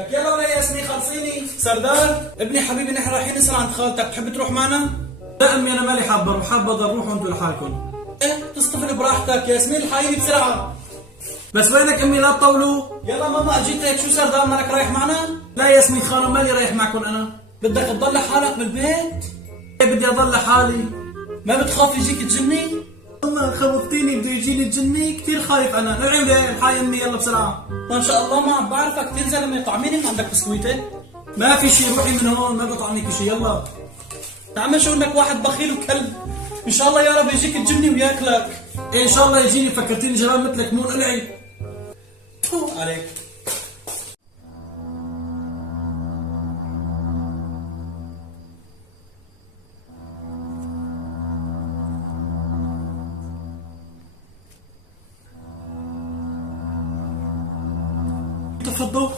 لك يلا ولا ياسمين خلصيني. سردار ابني حبيبي نحن رايحين نسهر عند خالتك، بتحب تروح معنا؟ لا امي انا مالي حابه اروح، حابه اضل روحوا انتوا لحالكم. ايه تصطفل براحتك. ياسمين الحقيني بسرعه. بس وينك امي لا تطولوا. يلا ماما اجيت هيك. شو سردار مالك رايح معنا؟ لا ياسمين خانم مالي رايح معكم انا. بدك تضل لحالك بالبيت؟ ايه بدي اضل لحالي. ما بتخاف يجيك الجني؟ والله خوفتيني بده يجيني الجني، كثير خايف انا. نعم الحقي امي يلا بسرعه. ما شاء الله ما عم بعرفك كثير زلمه. طعميني من عندك بسكويته. ما في شيء، روحي من هون ما بطعميك شيء. يلا يا عم شو انك واحد بخيل وكلب. ان شاء الله يا رب يجيك الجني وياكلك. ايه ان شاء الله يجيني. فكرتيني جبان مثلك مو قلعي. تو عليك. تفضل.